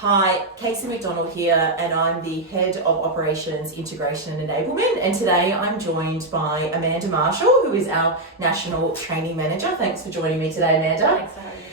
Hi, Kasey McDonald here, and I'm the Head of Operations, Integration Enablement. And today I'm joined by Amanda Marshall, who is our National Training Manager. Thanks for joining me today, Amanda. Thanks for having me,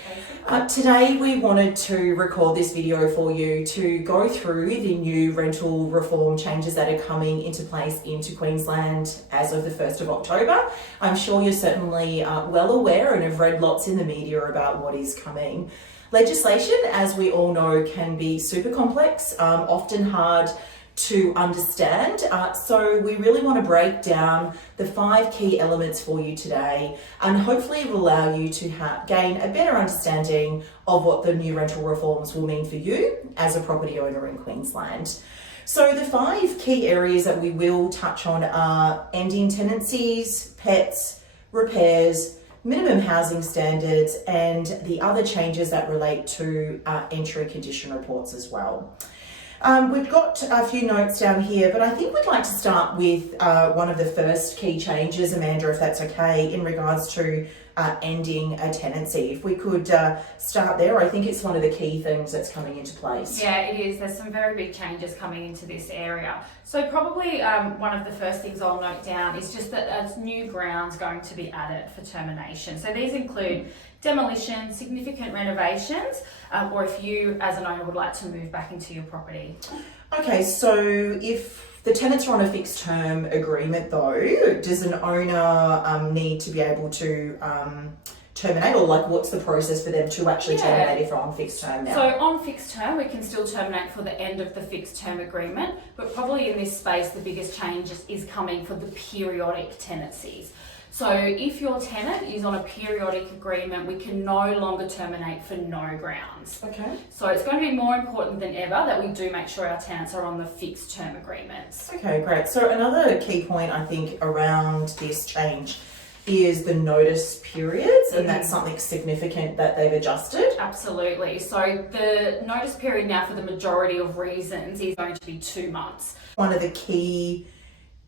Kasey. Today we wanted to record this video for you to go through the new rental reform changes that are coming into place into Queensland as of the 1st of October. I'm sure you're certainly well aware and have read lots in the media about what is coming. Legislation, as we all know, can be super complex, often hard to understand. So we really want to break down the 5 key elements for you today, and hopefully it will allow you to gain a better understanding of what the new rental reforms will mean for you as a property owner in Queensland. So the 5 key areas that we will touch on are ending tenancies, pets, repairs, minimum housing standards, and the other changes that relate to entry condition reports as well. We've got a few notes down here, but I think we'd like to start with one of the first key changes, Amanda, if that's okay, in regards to ending a tenancy. If we could start there, I think it's one of the key things that's coming into place. Yeah, it is. There's some very big changes coming into this area. So probably one of the first things I'll note down is just that there's new grounds going to be added for termination. So these include demolition, significant renovations, or if you as an owner would like to move back into your property. Okay, so if the tenants are on a fixed term agreement though, does an owner need to be able to terminate, or like what's the process for them to actually terminate if they're on fixed term now? So on fixed term, we can still terminate for the end of the fixed term agreement, but probably in this space, the biggest change is coming for the periodic tenancies. So if your tenant is on a periodic agreement, we can no longer terminate for no grounds. Okay. So it's going to be more important than ever that we do make sure our tenants are on the fixed term agreements. Okay, great. So another key point I think around this change is the notice periods, and that's something significant that they've adjusted. Absolutely. So the notice period now for the majority of reasons is going to be 2 months. One of the key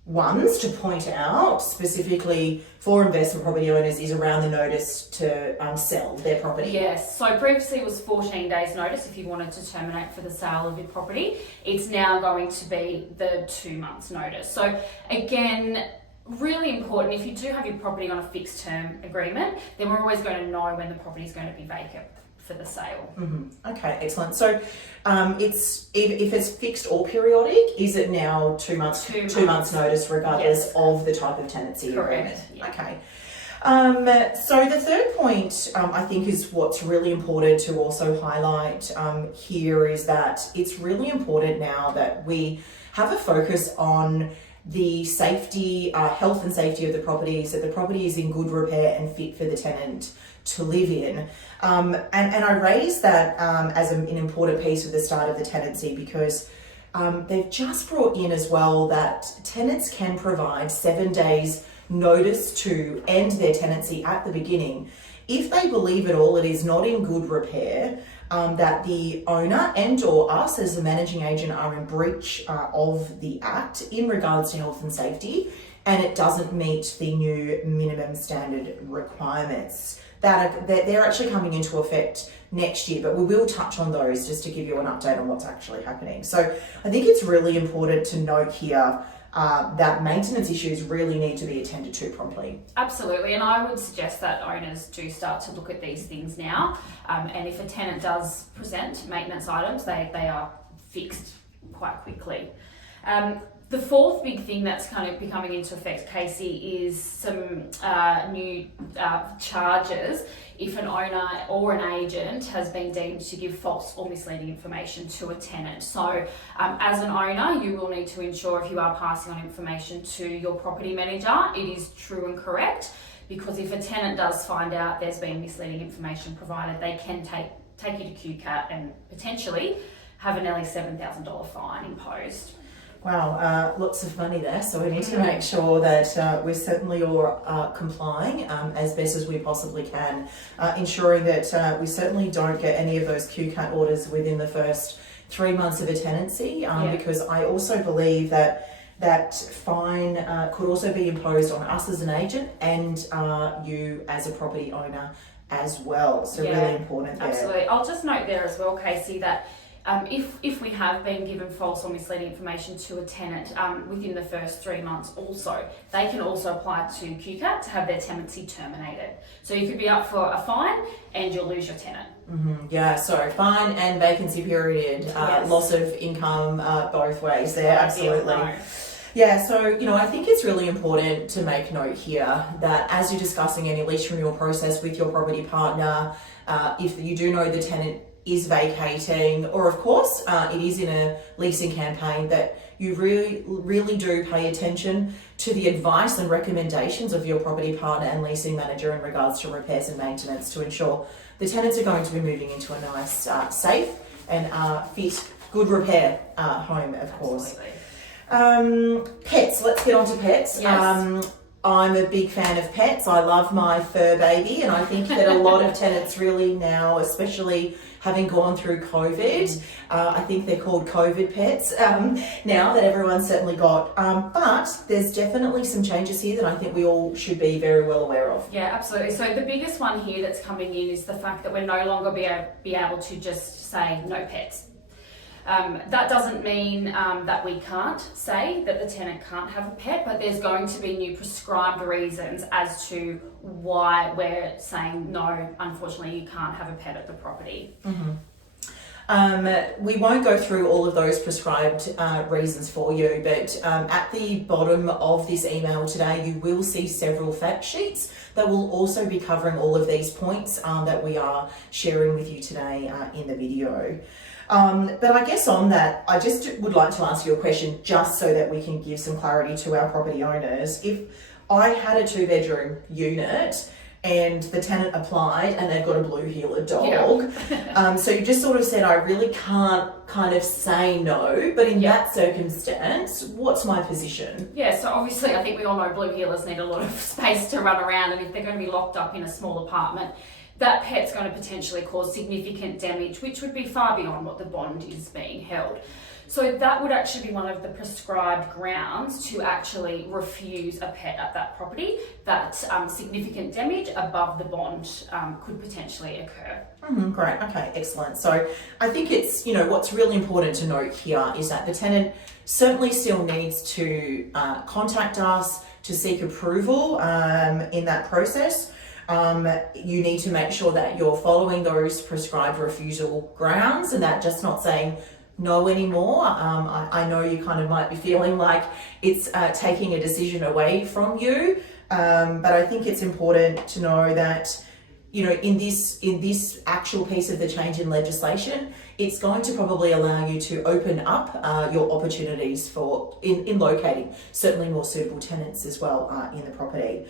ones to point out specifically for investment property owners is around the notice to sell their property. Yes, so previously it was 14 days notice if you wanted to terminate for the sale of your property. It's now going to be the 2 months notice. So again, really important, if you do have your property on a fixed term agreement, then we're always going to know when the property is going to be vacant for the sale. Okay, excellent. So it's if it's fixed or periodic, is it now 2 months? 2 months notice regardless of the type of tenancy you're in? Yeah. Okay. So the third point I think is what's really important to also highlight here is that it's really important now that we have a focus on the safety, health and safety of the properties, that the property is in good repair and fit for the tenant to live in. And I raise that as an important piece of the start of the tenancy because they've just brought in as well that tenants can provide 7 days notice to end their tenancy at the beginning if they believe at all it is not in good repair, that the owner and or us as a managing agent are in breach of the Act in regards to health and safety, and it doesn't meet the new minimum standard requirements. They're actually coming into effect next year, but we will touch on those just to give you an update on what's actually happening. So I think it's really important to note here that maintenance issues really need to be attended to promptly. Absolutely, and I would suggest that owners do start to look at these things now, and if a tenant does present maintenance items, they are fixed quite quickly. The fourth big thing that's kind of becoming into effect, Kasey, is some new charges if an owner or an agent has been deemed to give false or misleading information to a tenant. So as an owner, you will need to ensure if you are passing on information to your property manager, it is true and correct, because if a tenant does find out there's been misleading information provided, they can take you to QCAT and potentially have a nearly $7,000 fine imposed. Wow, lots of money there. So we need to make sure that we're certainly all complying as best as we possibly can, ensuring that we certainly don't get any of those QCAT orders within the first 3 months of a tenancy, because I also believe that fine could also be imposed on us as an agent and you as a property owner as well. So really important there. Absolutely. I'll just note there as well, Kasey, that If we have been given false or misleading information to a tenant within the first 3 months also, they can also apply to QCAT to have their tenancy terminated. So you could be up for a fine and you'll lose your tenant. Yeah, so fine and vacancy period, Yes. loss of income, both ways there, absolutely. No. Yeah, so, I think it's really important to make note here that as you're discussing any lease renewal process with your property partner, if you do know the tenant is vacating, or of course it is in a leasing campaign, that you really do pay attention to the advice and recommendations of your property partner and leasing manager in regards to repairs and maintenance to ensure the tenants are going to be moving into a nice, safe and fit, good repair home, of course. Pets, let's get on to pets. Yes. I'm a big fan of pets. I love my fur baby, and I think that a lot of tenants really now, especially having gone through COVID, I think they're called COVID pets now that everyone's certainly got. But there's definitely some changes here that I think we all should be very well aware of. Yeah, absolutely. So the biggest one here that's coming in is the fact that we're no longer be able to just say no pets. That doesn't mean that we can't say that the tenant can't have a pet, but there's going to be new prescribed reasons as to why we're saying no, unfortunately you can't have a pet at the property. We won't go through all of those prescribed reasons for you, but at the bottom of this email today, you will see several fact sheets that will also be covering all of these points that we are sharing with you today in the video. But I guess on that, I just would like to ask you a question just so that we can give some clarity to our property owners. If I had a 2-bedroom unit and the tenant applied and they've got a blue-heeler dog, so you just sort of said, I really can't kind of say no, but in that circumstance, what's my position? Yeah, so obviously I think we all know blue-heelers need a lot of space to run around, and if they're going to be locked up in a small apartment, that pet's going to potentially cause significant damage, which would be far beyond what the bond is being held. So that would actually be one of the prescribed grounds to actually refuse a pet at that property, that significant damage above the bond could potentially occur. Great, okay, excellent. So I think it's, what's really important to note here is that the tenant certainly still needs to contact us to seek approval in that process. You need to make sure that you're following those prescribed refusal grounds and that just not saying no anymore. I know you kind of might be feeling like it's taking a decision away from you, but I think it's important to know that, in this actual piece of the change in legislation, it's going to probably allow you to open up your opportunities for in locating certainly more suitable tenants as well in the property.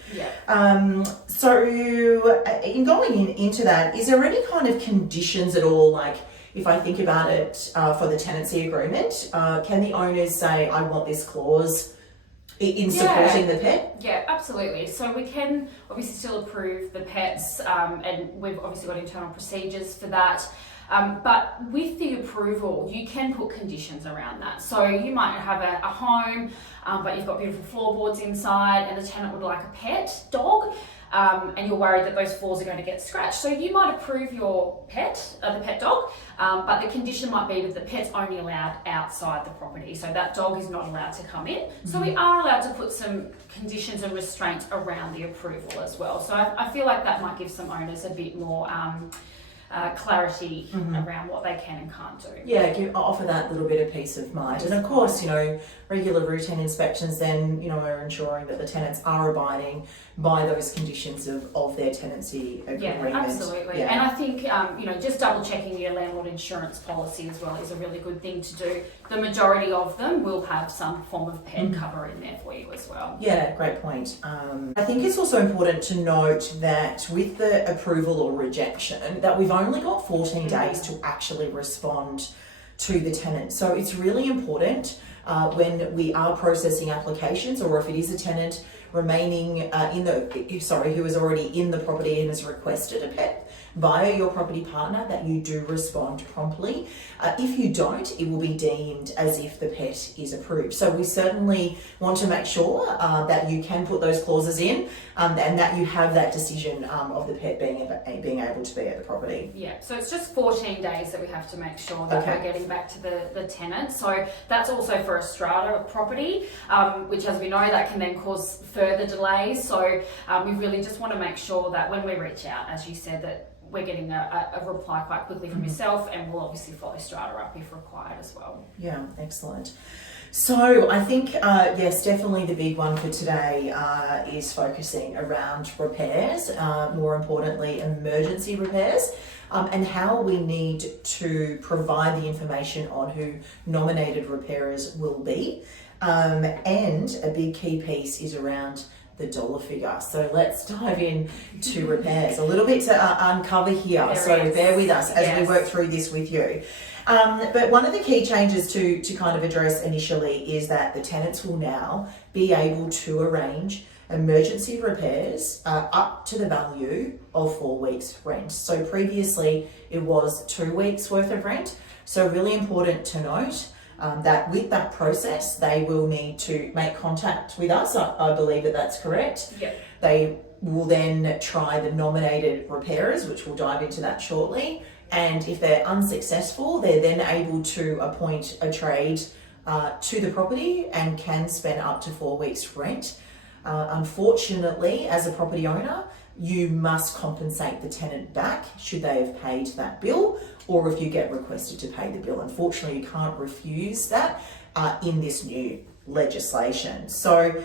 So in going into that, is there any kind of conditions at all, like if I think about it for the tenancy agreement, can the owners say, I want this clause in supporting the pet? Yeah, absolutely. So we can obviously still approve the pets, and we've obviously got internal procedures for that. But with the approval, you can put conditions around that. So you might have a home, but you've got beautiful floorboards inside, and the tenant would like a pet dog, and you're worried that those floors are going to get scratched. So you might approve your pet, the pet dog, but the condition might be that the pet's only allowed outside the property. So that dog is not allowed to come in. So we are allowed to put some conditions and restraints around the approval as well. So I feel like that might give some owners a bit more clarity around what they can and can't do. Yeah, offer that little bit of peace of mind. And of course, regular routine inspections then, are ensuring that the tenants are abiding by those conditions of their tenancy agreement. Yeah, absolutely. Yeah. And I think, just double checking your landlord insurance policy as well is a really good thing to do. The majority of them will have some form of pet cover in there for you as well. Yeah, great point. I think it's also important to note that with the approval or rejection, that we've only got 14 days to actually respond to the tenant. So it's really important when we are processing applications, or if it is a tenant remaining who is already in the property and has requested a pet, via your property partner that you do respond promptly. If you don't, it will be deemed as if the pet is approved. So we certainly want to make sure that you can put those clauses in and that you have that decision of the pet being able to be at the property. Yeah, so it's just 14 days that we have to make sure that we're getting back to the tenant. So that's also for a strata property, which, as we know, that can then cause further delays. So we really just want to make sure that when we reach out, as you said, that we're getting a reply quite quickly from yourself, and we'll obviously follow strata up if required as well. Yeah, excellent. So I think, yes, definitely the big one for today is focusing around repairs, more importantly, emergency repairs, and how we need to provide the information on who nominated repairers will be. And a big key piece is around the dollar figure. So let's dive in to repairs. A little bit to uncover here. Bear with us as we work through this with you. But one of the key changes to kind of address initially is that the tenants will now be able to arrange emergency repairs up to the value of 4 weeks rent. So previously it was 2 weeks worth of rent. So really important to note that with that process, they will need to make contact with us. I believe that that's correct. Yep. They will then try the nominated repairers, which we'll dive into that shortly. And if they're unsuccessful, they're then able to appoint a trade to the property and can spend up to 4 weeks rent. Unfortunately, as a property owner, you must compensate the tenant back should they have paid that bill, or if you get requested to pay the bill. Unfortunately, you can't refuse that in this new legislation. So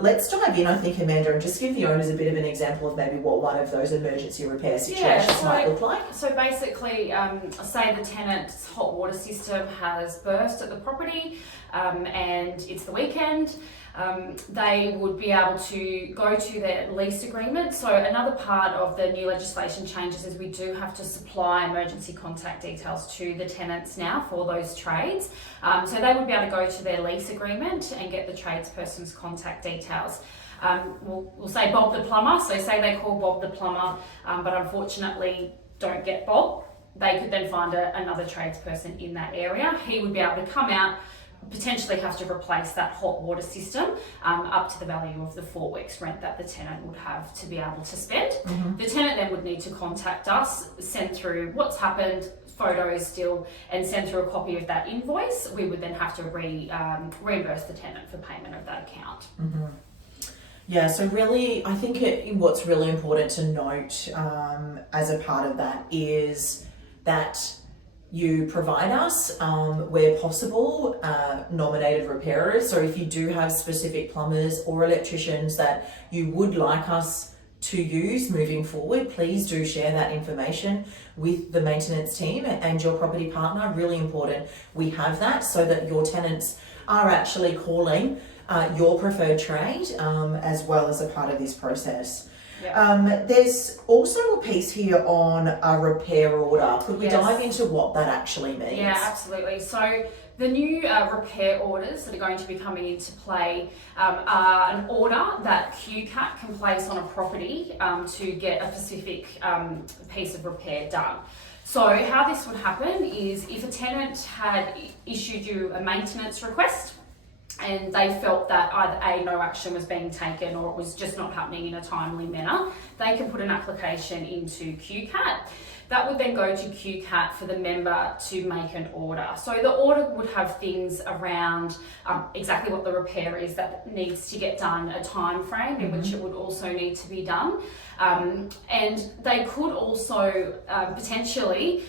let's dive in, I think, Amanda, and just give the owners a bit of an example of maybe what one of those emergency repair situations might look like. So basically, say the tenant's hot water system has burst at the property and it's the weekend. They would be able to go to their lease agreement. So another part of the new legislation changes is we do have to supply emergency contact details to the tenants now for those trades. So they would be able to go to their lease agreement and get the tradesperson's contact details. We'll say Bob the plumber. So say they call Bob the plumber, but unfortunately don't get Bob. They could then find another tradesperson in that area. He would be able to come out, potentially have to replace that hot water system up to the value of the 4 weeks rent that the tenant would have to be able to spend. Mm-hmm. The tenant then would need to contact us, send through what's happened, photos still, and send through a copy of that invoice. We would then have to reimburse the tenant for payment of that account. Mm-hmm. Yeah, so really, I think what's really important to note as a part of that is that you provide us, where possible, nominated repairers. So if you do have specific plumbers or electricians that you would like us to use moving forward, please do share that information with the maintenance team and your property partner. Really important we have that so that your tenants are actually calling your preferred trade as well as a part of this process. Yep. There's also a piece here on a repair order. Could we dive into what that actually means? Yeah, absolutely. So the new repair orders that are going to be coming into play are an order that QCAT can place on a property to get a specific piece of repair done. So how this would happen is if a tenant had issued you a maintenance request, and they felt that either no action was being taken or it was just not happening in a timely manner, they can put an application into QCAT. That would then go to QCAT for the member to make an order. So the order would have things around exactly what the repair is that needs to get done, a time frame in which it would also need to be done. And they could also potentially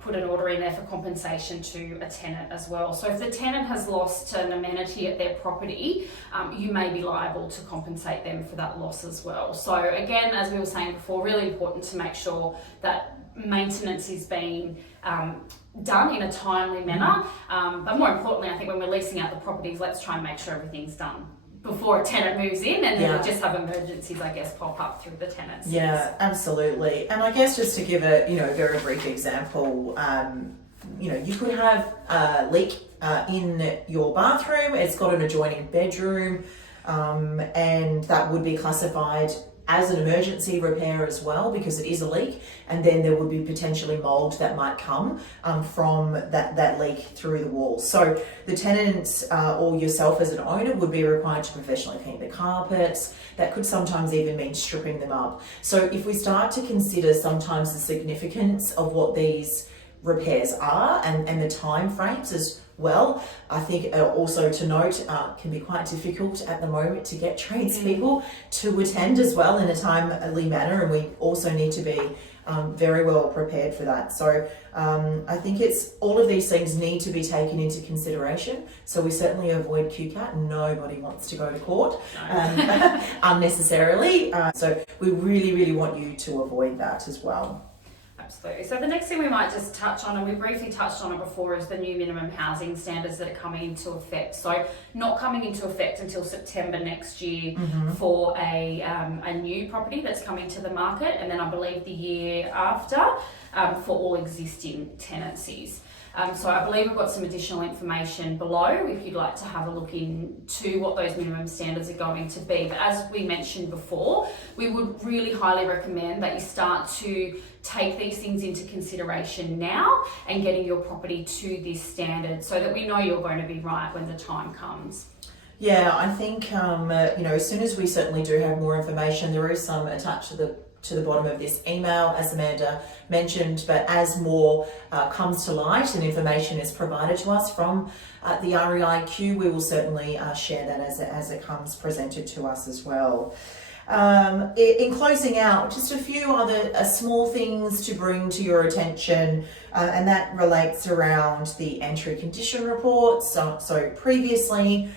put an order in there for compensation to a tenant as well. So if the tenant has lost an amenity at their property, you may be liable to compensate them for that loss as well. So again, as we were saying before, really important to make sure that maintenance is being done in a timely manner. But more importantly, I think when we're leasing out the properties, let's try and make sure everything's done before a tenant moves in, and then we'll just have emergencies, I guess, pop up through the tenants. Yeah, absolutely. And I guess just to give a very brief example, you could have a leak in your bathroom. It's got an adjoining bedroom, and that would be classified as an emergency repair as well, because it is a leak, and then there would be potentially mold that might come from that leak through the walls. So the tenants or yourself as an owner would be required to professionally clean the carpets. That could sometimes even mean stripping them up. So if we start to consider sometimes the significance of what these repairs are and the time frames as well, I think also to note can be quite difficult at the moment to get tradespeople to attend as well in a timely manner, and we also need to be very well prepared for that. So I think it's all of these things need to be taken into consideration. So we certainly avoid QCAT. Nobody wants to go to court unnecessarily. So we really want you to avoid that as well. Absolutely. So the next thing we might just touch on, and we briefly touched on it before, is the new minimum housing standards that are coming into effect. So not coming into effect until September next year for a new property that's coming to the market, and then I believe the year after for all existing tenancies. So I believe we've got some additional information below if you'd like to have a look into what those minimum standards are going to be. But as we mentioned before, we would really highly recommend that you start to take these things into consideration now and getting your property to this standard so that we know you're going to be right when the time comes. Yeah, I think as soon as we certainly do have more information, there is some attached to the bottom of this email, as Amanda mentioned, but as more comes to light and information is provided to us from the REIQ, we will certainly share that as it comes presented to us as well. In closing out, just a few other small things to bring to your attention, and that relates around the entry condition reports. So previously,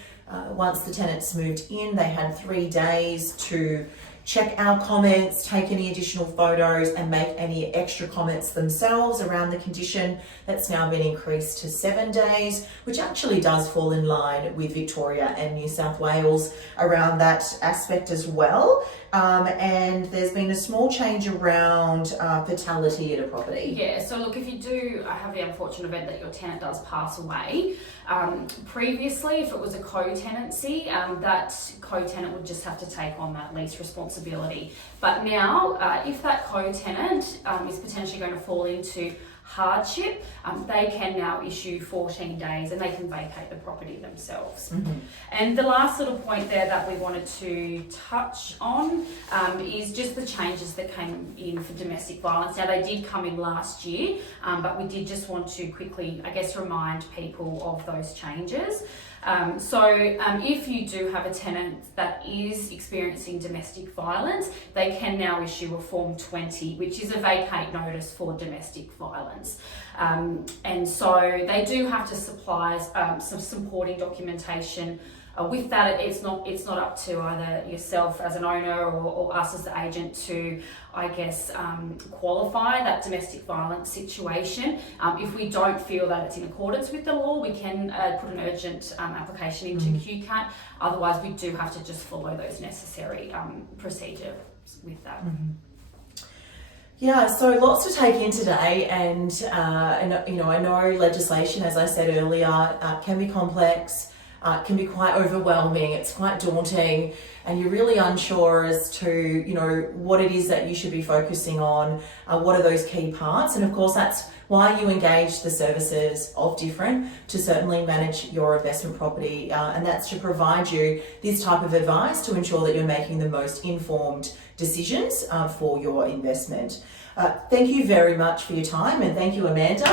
once the tenants moved in, they had 3 days to check our comments, take any additional photos, and make any extra comments themselves around the condition. That's now been increased to 7 days, which actually does fall in line with Victoria and New South Wales around that aspect as well. And there's been a small change around fatality at a property. Yeah, so look, if you do have the unfortunate event that your tenant does pass away, previously, if it was a co-tenancy, that co-tenant would just have to take on that lease responsibility. But now, if that co-tenant is potentially going to fall into hardship, they can now issue 14 days and they can vacate the property themselves. And the last little point there that we wanted to touch on is just the changes that came in for domestic violence. Now, they did come in last year, but we did just want to quickly, I guess, remind people of those changes. If you do have a tenant that is experiencing domestic violence, they can now issue a Form 20, which is a vacate notice for domestic violence. And so they do have to supply some supporting documentation. With that, it's not up to either yourself as an owner or us as the agent to, I guess, qualify that domestic violence situation. If we don't feel that it's in accordance with the law, we can put an urgent application into QCAT. Otherwise, we do have to just follow those necessary procedures with that. Yeah, so lots to take in today, and I know legislation, as I said earlier, can be complex. Can be quite overwhelming, it's quite daunting, and you're really unsure as to, what it is that you should be focusing on, what are those key parts, and of course that's why you engage the services of Different to certainly manage your investment property, and that's to provide you this type of advice to ensure that you're making the most informed decisions for your investment. Thank you very much for your time, and thank you, Amanda,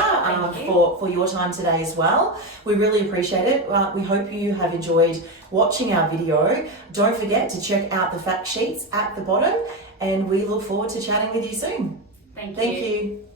for your time today as well. We really appreciate it. We hope you have enjoyed watching our video. Don't forget to check out the fact sheets at the bottom, and we look forward to chatting with you soon. Thank you.